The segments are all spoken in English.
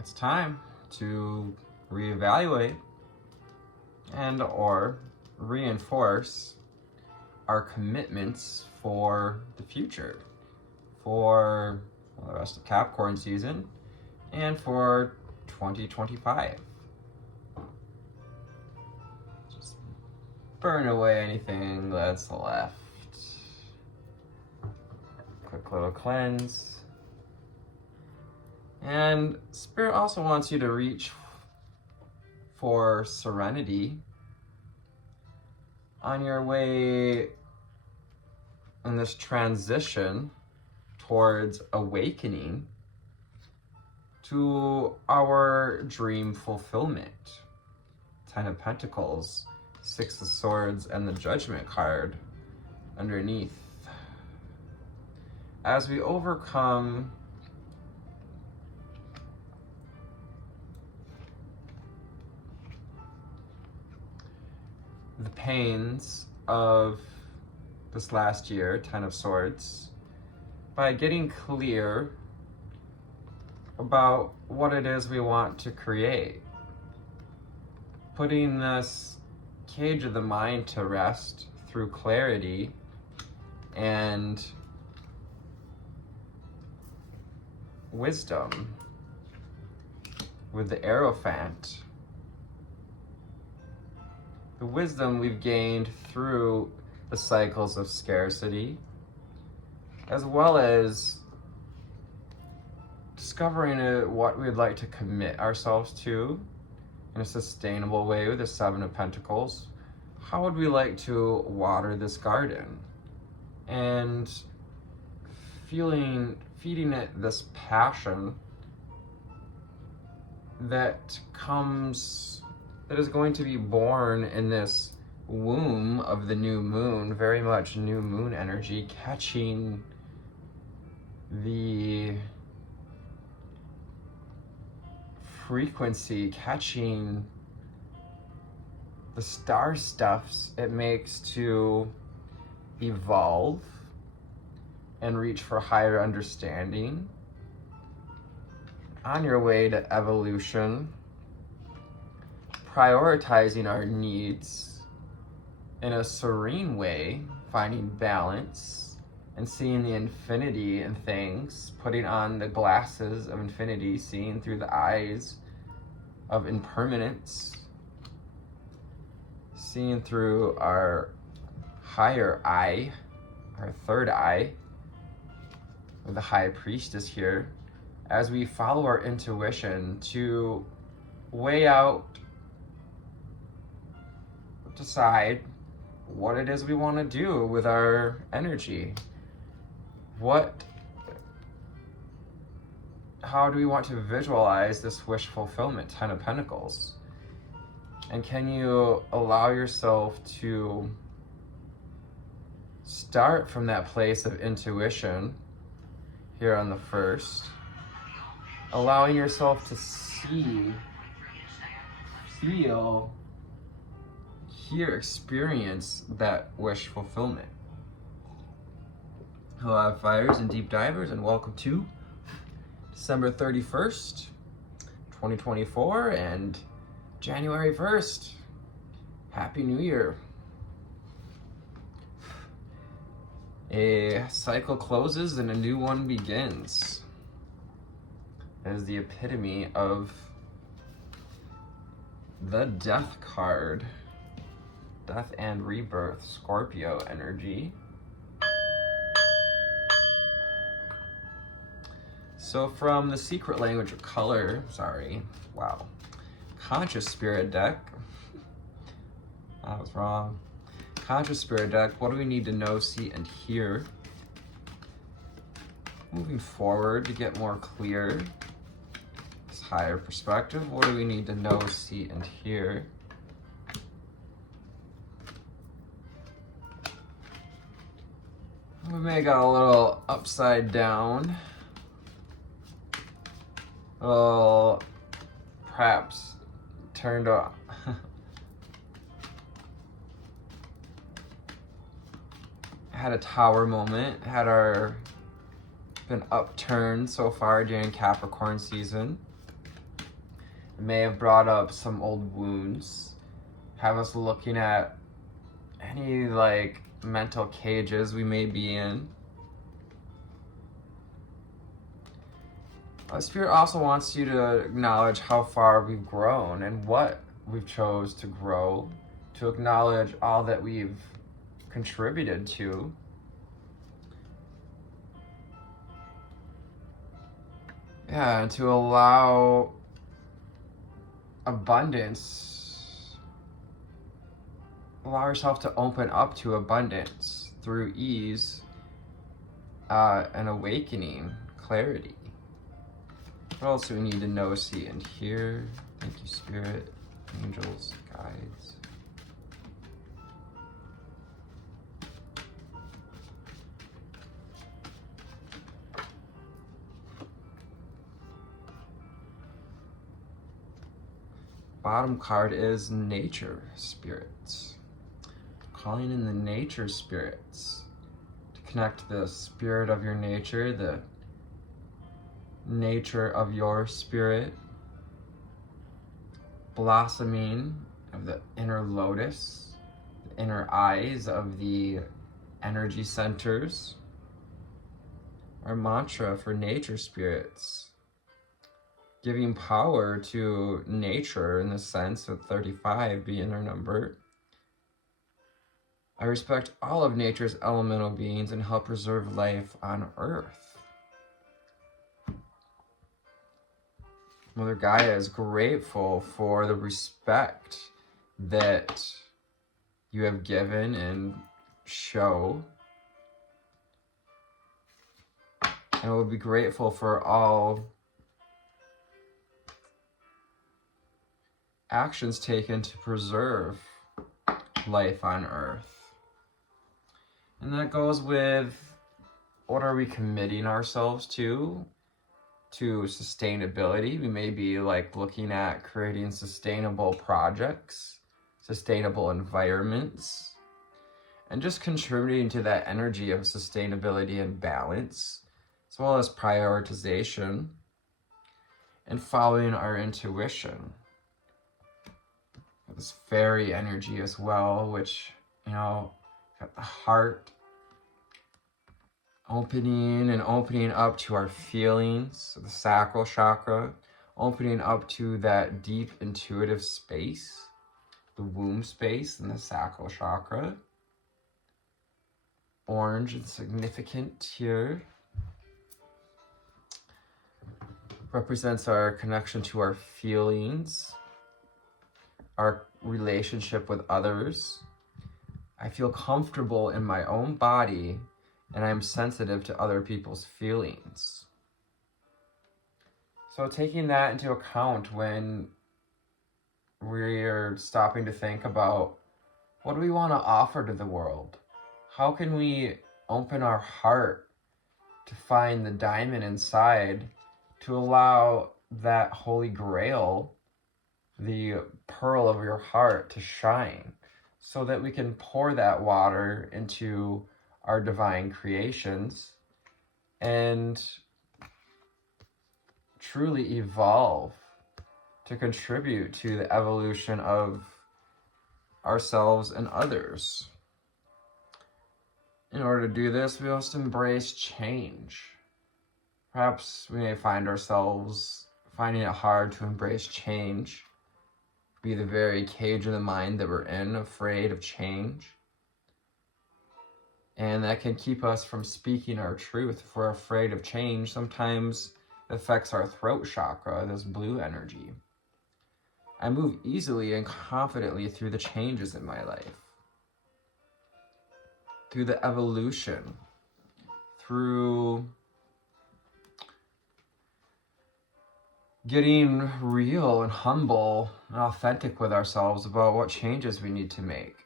it's time to reevaluate and or reinforce our commitments for the future, for the rest of Capricorn season and for 2025. Just burn away anything that's left. Quick little cleanse. And Spirit also wants you to reach for serenity on your way in this transition towards awakening to our dream fulfillment. 10 of Pentacles, 6 of Swords, and the Judgment card underneath. As we overcome the pains of this last year, 10 of Swords, by getting clear about what it is we want to create. Putting this cage of the mind to rest through clarity and wisdom with the Hierophant. The wisdom we've gained through the cycles of scarcity, as well as discovering what we'd like to commit ourselves to in a sustainable way with the 7 of Pentacles. How would we like to water this garden? And feeding it this passion that is going to be born in this womb of the new moon, very much new moon energy, catching the frequency, catching the star stuffs it makes to evolve and reach for higher understanding on your way to evolution, prioritizing our needs in a serene way, finding balance and seeing the infinity in things, putting on the glasses of infinity, seeing through the eyes of impermanence, seeing through our higher eye, our third eye, with the High Priestess here, as we follow our intuition to weigh out, decide what it is we want to do with our energy. How do we want to visualize this wish fulfillment, 10 of Pentacles? And can you allow yourself to start from that place of intuition here on the 1st, allowing yourself to see, feel, hear, experience that wish fulfillment. Hello, fires and deep divers, and welcome to December 31st, 2024, and January 1st. Happy New Year. A cycle closes and a new one begins. It is the epitome of the Death card. Death and rebirth, Scorpio energy. So from the Secret Language of Color, Conscious Spirit deck. I was wrong. Conscious Spirit deck, what do we need to know, see, and hear? Moving forward to get more clear, this higher perspective, what do we need to know, see, and hear? We may got a little upside down. Well, perhaps turned off. Had a tower moment, been upturned so far during Capricorn season. may have brought up some old wounds, have us looking at any like mental cages we may be in. Spirit also wants you to acknowledge how far we've grown and what we've chose to grow, to acknowledge all that we've contributed to. Yeah, and to allow abundance, allow yourself to open up to abundance through ease and awakening, clarity. What else do we need to know, see, and hear? Thank you, Spirit, angels, guides. Bottom card is nature spirits. Calling in the nature spirits to connect the spirit of your nature, the nature of your spirit, blossoming of the inner lotus, the inner eyes of the energy centers. Our mantra for nature spirits, giving power to nature in the sense of 35 being our number. I respect all of nature's elemental beings and help preserve life on Earth. Mother Gaia is grateful for the respect that you have given and show. And will be grateful for all actions taken to preserve life on Earth. And that goes with, what are we committing ourselves to sustainability? We may be like looking at creating sustainable projects, sustainable environments, and just contributing to that energy of sustainability and balance, as well as prioritization and following our intuition. This fairy energy as well, which, got the heart opening up to our feelings, the sacral chakra, opening up to that deep intuitive space, the womb space and the sacral chakra. Orange and significant here. Represents our connection to our feelings, our relationship with others. I feel comfortable in my own body and I'm sensitive to other people's feelings. So taking that into account when we're stopping to think about, what do we want to offer to the world? How can we open our heart to find the diamond inside, to allow that holy grail, the pearl of your heart, to shine, so that we can pour that water into our divine creations and truly evolve to contribute to the evolution of ourselves and others. In order to do this, we must embrace change. Perhaps we may find ourselves finding it hard to embrace change, be the very cage of the mind that we're in, afraid of change. And that can keep us from speaking our truth. If we're afraid of change, sometimes it affects our throat chakra, this blue energy. I move easily and confidently through the changes in my life, through the evolution, through getting real and humble and authentic with ourselves about what changes we need to make,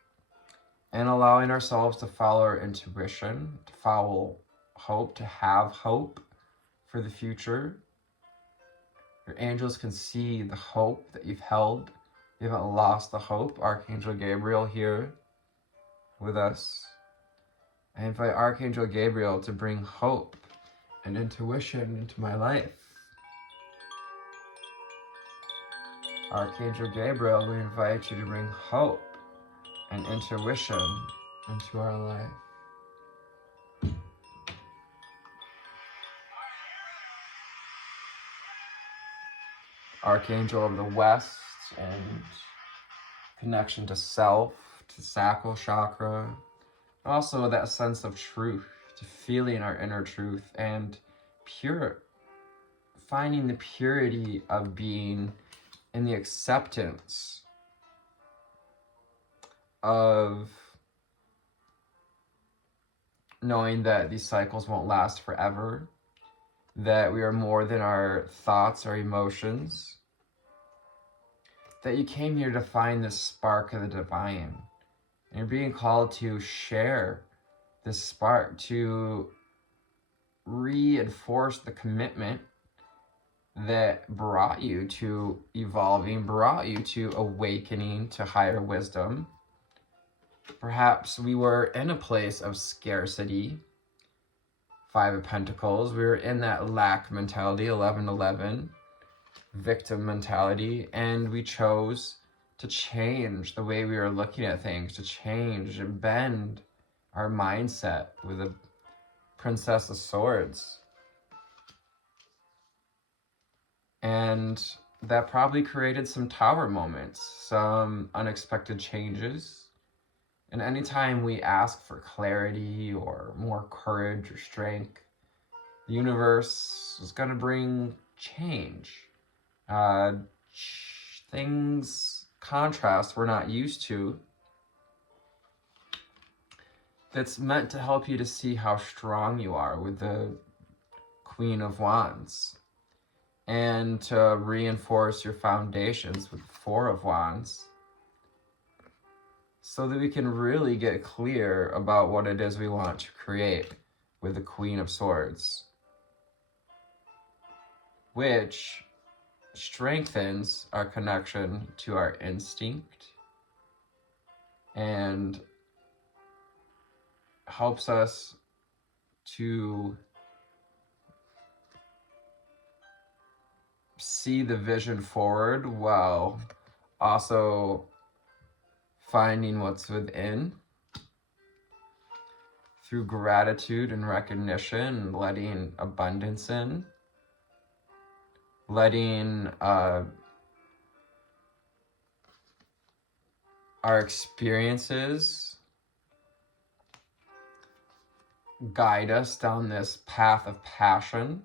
and allowing ourselves to follow our intuition, to follow hope, to have hope for the future. Your angels can see the hope that you've held. You haven't lost the hope. Archangel Gabriel here with us. I invite Archangel Gabriel to bring hope and intuition into my life. Archangel Gabriel, we invite you to bring hope and intuition into our life. Archangel of the West and connection to self, to sacral chakra, also that sense of truth, to feeling our inner truth and finding the purity of being in the acceptance of knowing that these cycles won't last forever, that we are more than our thoughts or emotions, that you came here to find this spark of the divine. And you're being called to share this spark, to reinforce the commitment that brought you to evolving, brought you to awakening to higher wisdom. Perhaps we were in a place of scarcity, 5 of Pentacles. We were in that lack mentality, 11-11, victim mentality, and we chose to change the way we were looking at things, to change and bend our mindset with the Princess of Swords. And that probably created some tower moments, some unexpected changes. And anytime we ask for clarity or more courage or strength, the universe is going to bring change. Things, contrast we're not used to, that's meant to help you to see how strong you are with the Queen of Wands, and to reinforce your foundations with the 4 of Wands, so that we can really get clear about what it is we want to create with the Queen of Swords, which strengthens our connection to our instinct and helps us to see the vision forward while also finding what's within through gratitude and recognition, letting abundance in, letting our experiences guide us down this path of passion.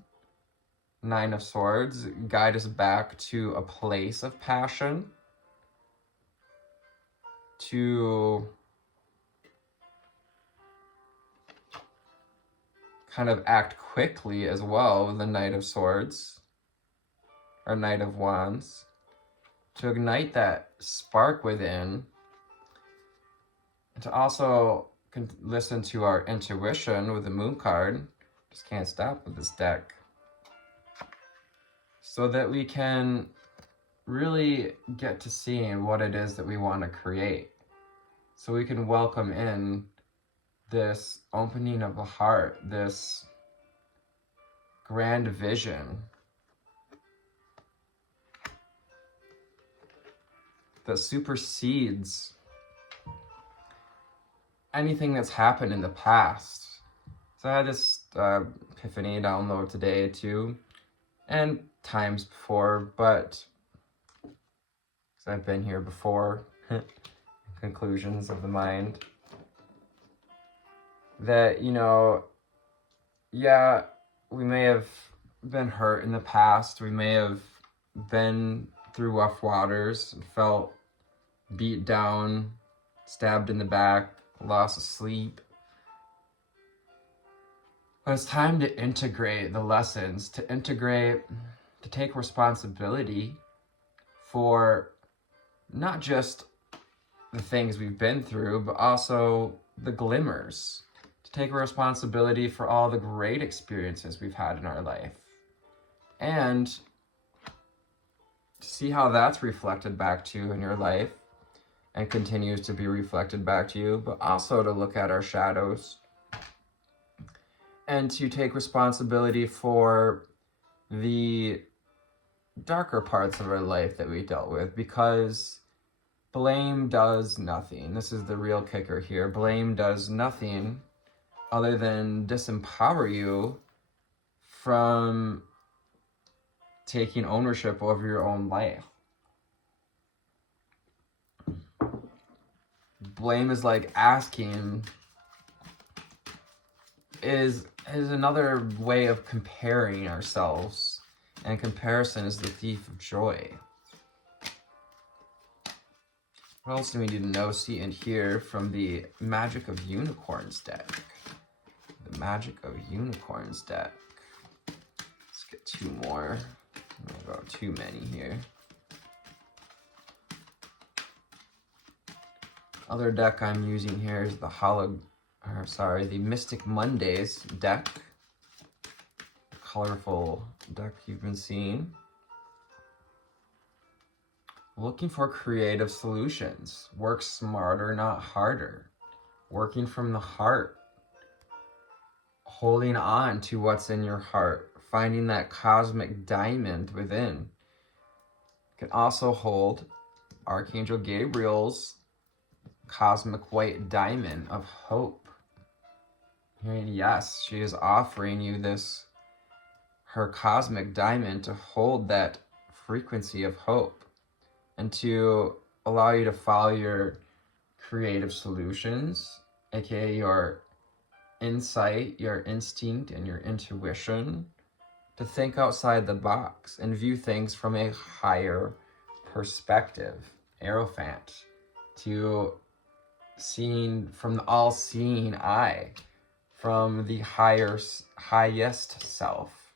9 of Swords, guide us back to a place of passion, to kind of act quickly as well with the Knight of Swords, or Knight of Wands, to ignite that spark within, and to also listen to our intuition with the Moon card. Just can't stop with this deck. So that we can really get to seeing what it is that we want to create. So we can welcome in this opening of the heart, this grand vision that supersedes anything that's happened in the past. So I had this epiphany download today too, and times before, but because I've been here before, conclusions of the mind, that, you know, yeah, we may have been hurt in the past, we may have been through rough waters, felt beat down, stabbed in the back, loss of sleep. But it's time to integrate the lessons, to take responsibility for not just the things we've been through, but also the glimmers. To take responsibility for all the great experiences we've had in our life. And to see how that's reflected back to you in your life and continues to be reflected back to you, but also to look at our shadows and to take responsibility for the darker parts of our life that we dealt with, because blame does nothing. This is the real kicker here. Blame does nothing other than disempower you from taking ownership over your own life. Blame is like asking, is another way of comparing ourselves, and comparison is the thief of joy. What else do we need to know, see, and hear from the Magic of Unicorns deck? The Magic of Unicorns deck. Let's get two more. I've got too many here. Other deck I'm using here is the Mystic Mondays deck. Colorful deck you've been seeing. Looking for creative solutions. Work smarter, not harder. Working from the heart. Holding on to what's in your heart. Finding that cosmic diamond within. You can also hold Archangel Gabriel's cosmic white diamond of hope. And yes, she is offering you her cosmic diamond to hold that frequency of hope and to allow you to follow your creative solutions, aka your insight, your instinct, and your intuition, to think outside the box and view things from a higher perspective. Aerophant, to seeing from the all-seeing eye, from the highest self.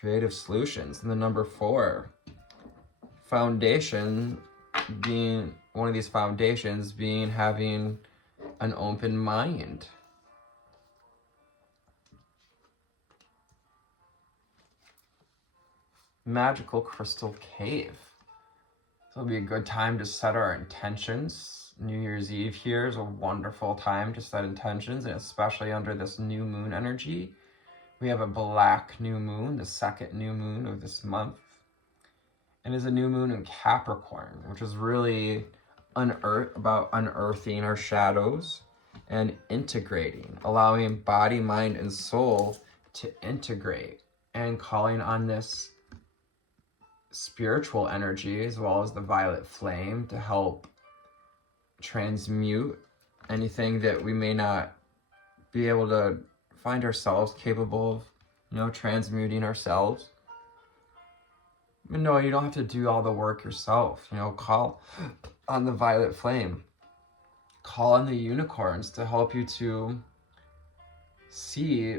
Creative solutions. And the number 4, foundation, being one of these foundations being having an open mind. Magical Crystal Cave. So it'll be a good time to set our intentions. New Year's Eve here is a wonderful time to set intentions, and especially under this new moon energy. We have a black new moon, the second new moon of this month. And is a new moon in Capricorn, which is really about unearthing our shadows and integrating, allowing body, mind, and soul to integrate, and calling on this spiritual energy as well as the violet flame to help transmute anything that we may not be able to find ourselves capable of, transmuting ourselves. But no, you don't have to do all the work yourself. Call on the violet flame. Call on the unicorns to help you to see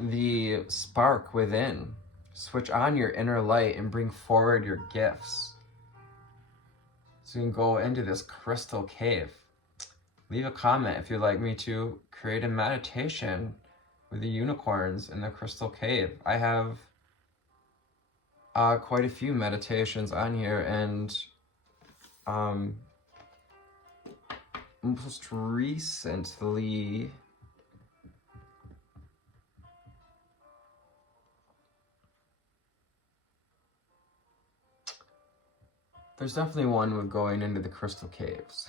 the spark within. Switch on your inner light and bring forward your gifts. So you can go into this crystal cave. Leave a comment if you'd like me to create a meditation with the unicorns in the crystal cave. I have quite a few meditations on here, and most recently there's definitely one with going into the crystal caves.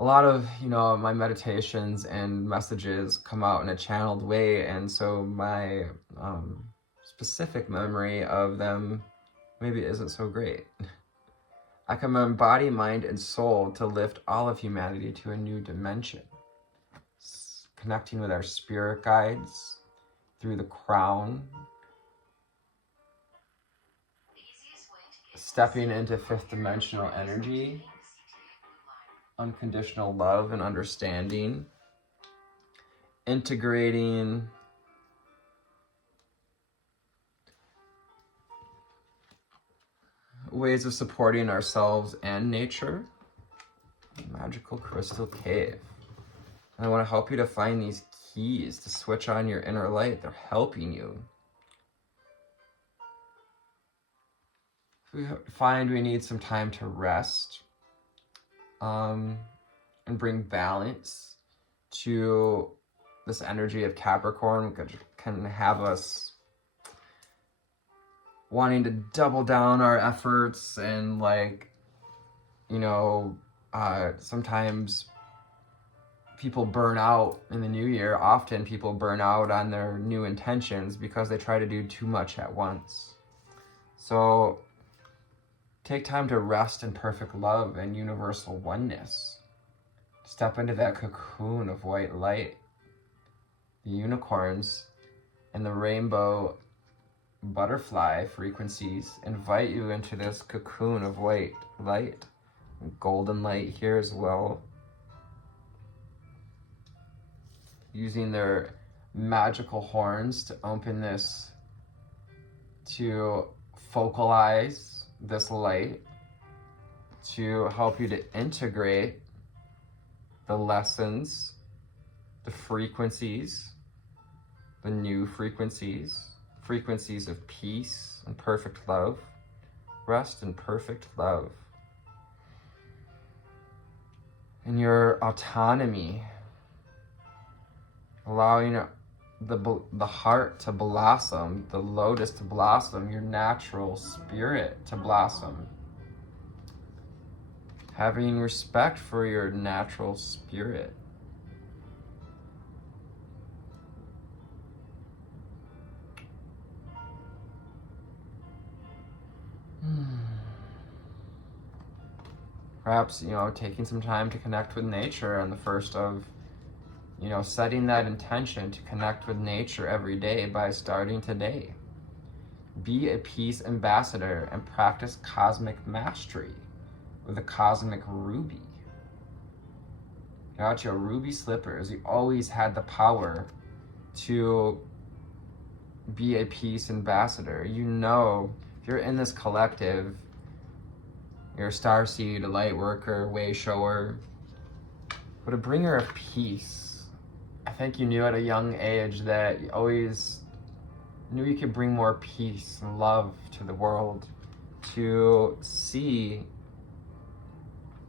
A lot of, my meditations and messages come out in a channeled way, and so my specific memory of them maybe isn't so great. I command body, mind, and soul to lift all of humanity to a new dimension. Connecting with our spirit guides through the crown. Stepping into 5th dimensional energy. Unconditional love and understanding. Integrating ways of supporting ourselves and nature. Magical Crystal Cave. And I want to help you to find these keys to switch on your inner light. They're helping you. We find we need some time to rest, and bring balance to this energy of Capricorn can have us wanting to double down our efforts and like, you know, sometimes people burn out in the new year. Often people burn out on their new intentions because they try to do too much at once. So take time to rest in perfect love and universal oneness. Step into that cocoon of white light. The unicorns and the rainbow butterfly frequencies invite you into this cocoon of white light. Golden light here as well. Using their magical horns to open this, to focalize this light, to help you to integrate the lessons, the frequencies, the new frequencies, frequencies of peace and perfect love, rest in perfect love. In your autonomy, allowing the heart to blossom, the lotus to blossom, your natural spirit to blossom. Having respect for your natural spirit. Perhaps, you know, taking some time to connect with nature on the first of, you know, setting that intention to connect with nature every day by starting today. Be a peace ambassador and practice cosmic mastery with a cosmic ruby. You got your ruby slippers. You always had the power to be a peace ambassador. You know, if you're in this collective, you're a starseed, a light worker, way shower, but a bringer of peace. I think you knew at a young age that you always knew you could bring more peace and love to the world, to see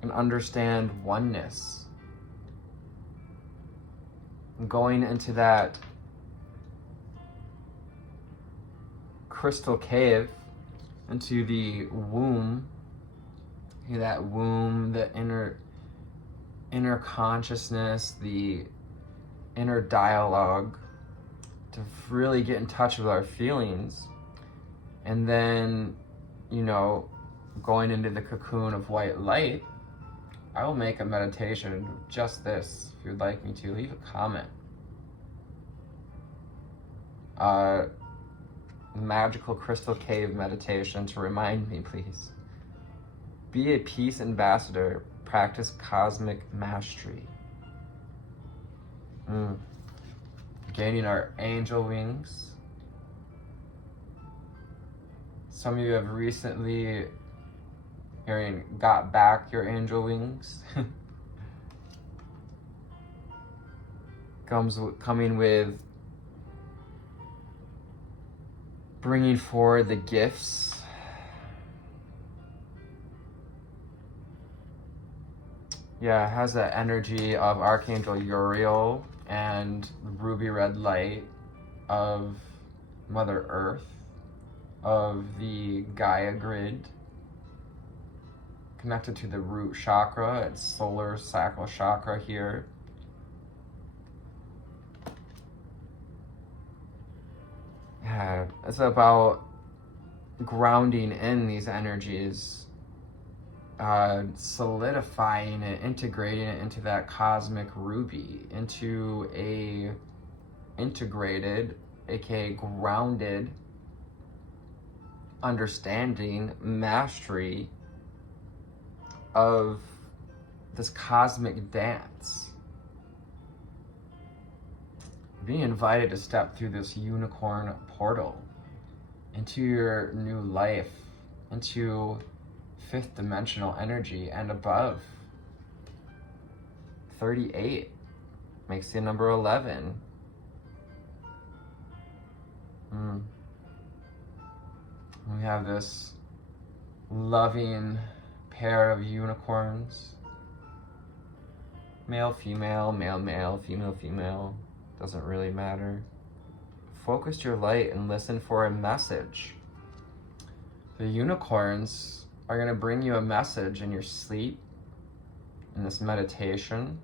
and understand oneness. Going into that crystal cave, into the womb, that womb, the inner consciousness, the inner dialogue, to really get in touch with our feelings. And then, you know, going into the cocoon of white light, I will make a meditation of just this. If you'd like me to, leave a comment. Magical crystal cave meditation to remind me, please. Be a peace ambassador. Practice cosmic mastery. Gaining our angel wings. Some of you have recently got back your angel wings. Coming with bringing forward the gifts. Yeah, it has that energy of Archangel Uriel and ruby red light of Mother Earth, of the Gaia grid, connected to the root chakra, it's solar sacral chakra here. Yeah, it's about grounding in these energies, solidifying it, integrating it into that cosmic ruby, into a integrated, aka grounded understanding, mastery of this cosmic dance. Being invited to step through this unicorn portal into your new life, into fifth dimensional energy and above. 38 makes the number 11. We have this loving pair of unicorns. Male, female, male, male, female, female. Doesn't really matter. Focus your light and listen for a message. The unicorns are going to bring you a message in your sleep, in this meditation.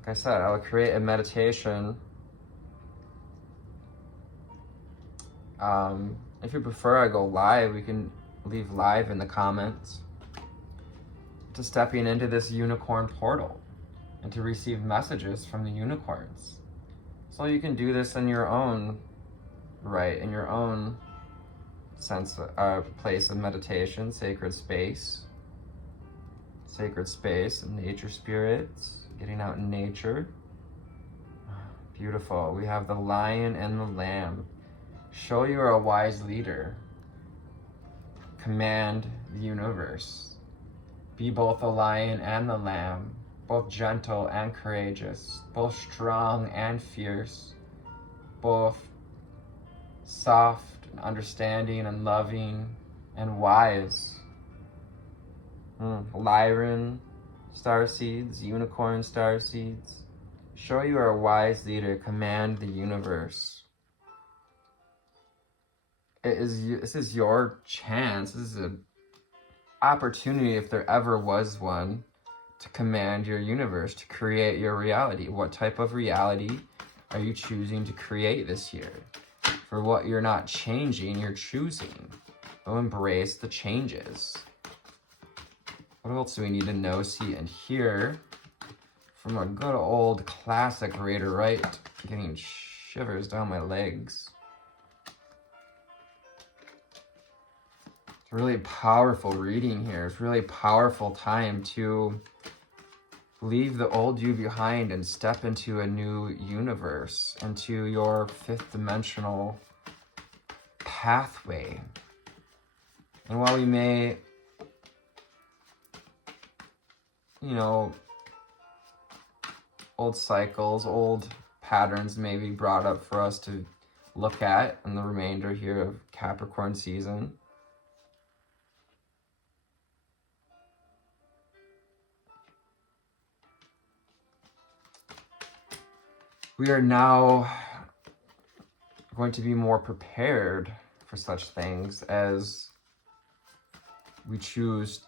Like I said, I'll create a meditation. If you prefer, I go live. We can leave live in the comments. To stepping into this unicorn portal and to receive messages from the unicorns. So you can do this in your own right, in your own sense, place of meditation, sacred space, and nature spirits, getting out in nature. Beautiful. We have the lion and the lamb. Show you are a wise leader. Command the universe. Be both the lion and the lamb, both gentle and courageous, both strong and fierce, both soft and understanding and loving and wise. Lyran starseeds, unicorn starseeds. Show you are a wise leader. Command the universe. This is your chance. This is an opportunity, if there ever was one, to command your universe, to create your reality. What type of reality are you choosing to create this year? For what you're not changing, you're choosing. So embrace the changes. What else do we need to know, see, and hear from a good old classic Raider Right? Getting shivers down my legs. It's a really powerful reading here. It's a really powerful time to leave the old you behind and step into a new universe, into your fifth dimensional pathway. And while we may, old cycles, old patterns may be brought up for us to look at in the remainder here of Capricorn season. We are now going to be more prepared for such things as we choose,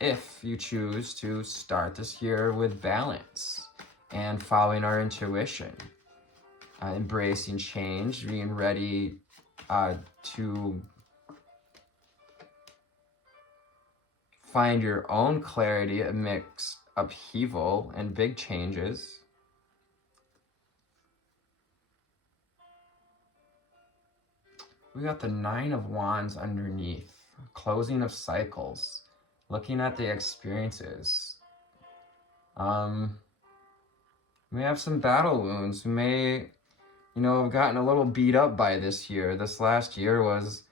if you choose to start this year with balance and following our intuition, embracing change, being ready to find your own clarity amidst upheaval and big changes. We got the Nine of Wands underneath, closing of cycles, looking at the experiences. We may have some battle wounds. We may, have gotten a little beat up by this year. This last year was,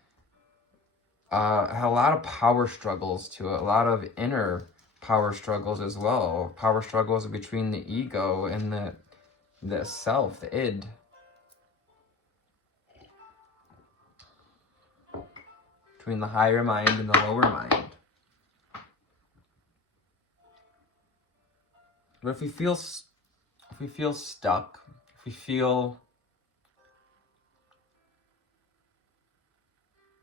had a lot of power struggles to it, a lot of inner power struggles as well. Power struggles between the ego and the self, the id. Between the higher mind and the lower mind. But if we feel stuck, if we feel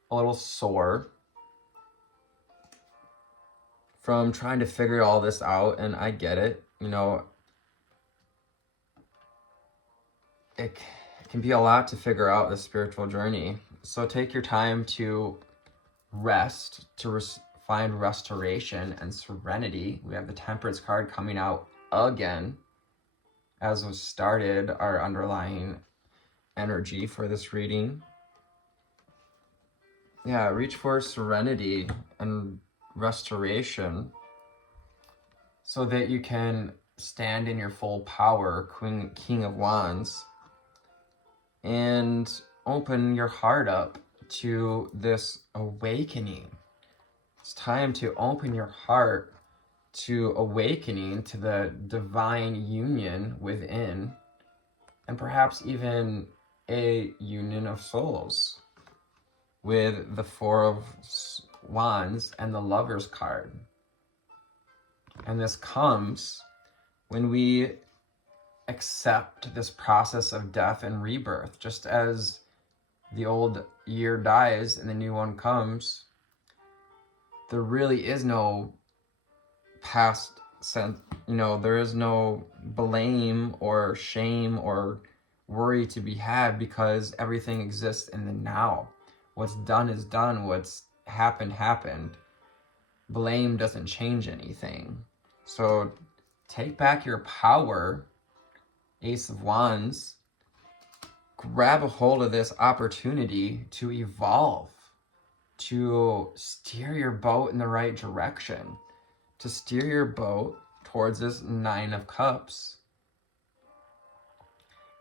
a little sore from trying to figure all this out, and I get it, it can be a lot to figure out the spiritual journey. So take your time to rest, to find restoration and serenity. We have the Temperance card coming out again, as was started our underlying energy for this reading. Yeah, reach for serenity and restoration so that you can stand in your full power, King of Wands, and open your heart up to this awakening. It's time to open your heart to awakening to the divine union within, and perhaps even a union of souls with the Four of Wands and the Lover's card. And this comes when we accept this process of death and rebirth. Just as the old year dies and the new one comes, there really is no past sense, there is no blame or shame or worry to be had, because everything exists in the now. What's done is done. What's happened happened. Blame doesn't change anything. So take back your power, Ace of Wands. Grab a hold of this opportunity to evolve, to steer your boat in the right direction, to steer your boat towards this Nine of Cups.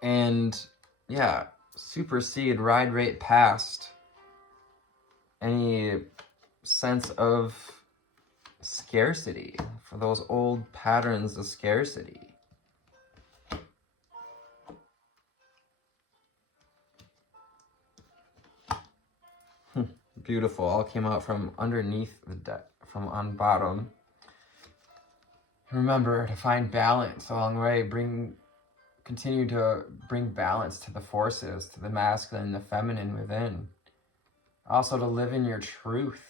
And yeah, supersede, ride right past any sense of scarcity, for those old patterns of scarcity. Beautiful. All came out from underneath the deck, from on bottom. Remember to find balance along the way. Continue to bring balance to the forces, to the masculine and the feminine within. Also to live in your truth,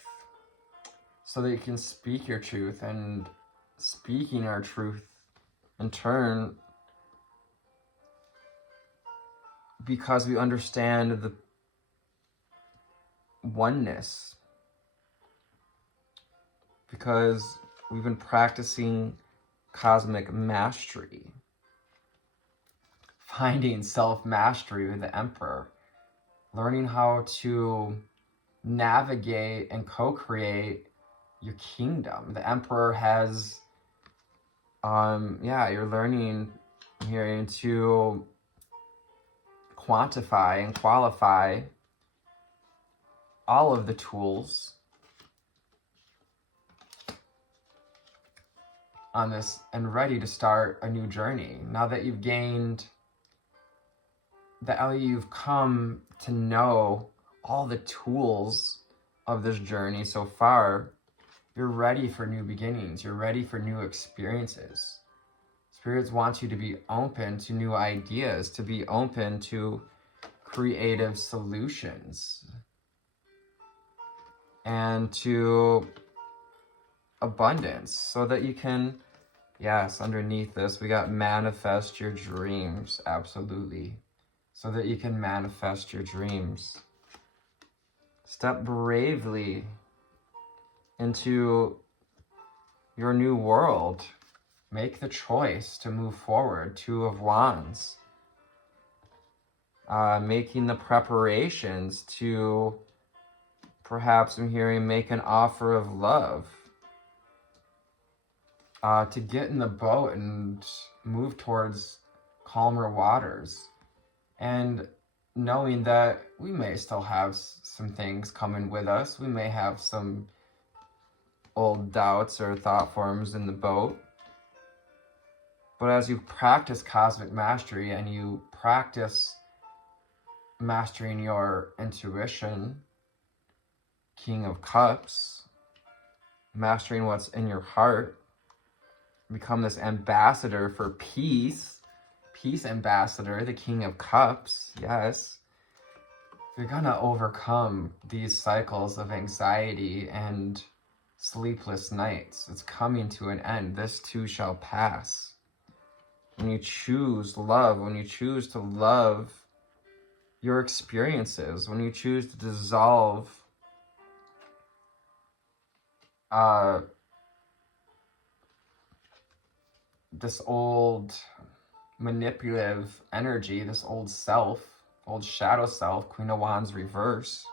so that you can speak your truth, and speaking our truth in turn, because we understand the oneness, because we've been practicing cosmic mastery, finding self-mastery with the Emperor, learning how to navigate and co-create your kingdom. The Emperor has, you're learning here to quantify and qualify all of the tools on this and ready to start a new journey. Now that you've gained, you've come to know all the tools of this journey so far, you're ready for new beginnings. You're ready for new experiences. Spirits want you to be open to new ideas, to be open to creative solutions, and to abundance, so that you can, yes, underneath this, we got manifest your dreams. Absolutely. So that you can manifest your dreams. Step bravely into your new world. Make the choice to move forward. Two of Wands. Making the preparations to, perhaps I'm hearing, make an offer of love. To get in the boat and move towards calmer waters. And knowing that we may still have some things coming with us. We may have some old doubts or thought forms in the boat. But as you practice cosmic mastery and you practice mastering your intuition, King of Cups, mastering what's in your heart, become this ambassador for peace, peace ambassador, the King of Cups, yes. You're gonna overcome these cycles of anxiety and sleepless nights. It's coming to an end. This too shall pass. When you choose love, when you choose to love your experiences, when you choose to dissolve this old manipulative energy, this old self, old shadow self, Queen of Wands reverse,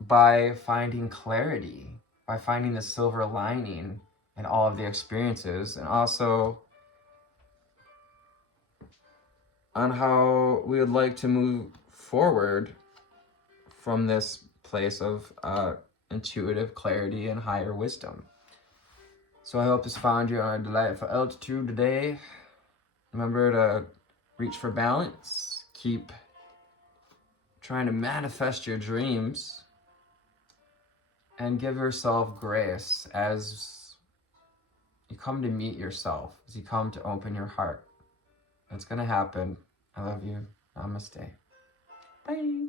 by finding clarity, by finding the silver lining in all of the experiences, and also on how we would like to move forward from this place of intuitive clarity and higher wisdom. So I hope this found you on a delightful altitude today. Remember to reach for balance. Keep trying to manifest your dreams. And give yourself grace as You come to meet yourself, as you come to open your heart. That's going to happen. I love you. Namaste. Bye.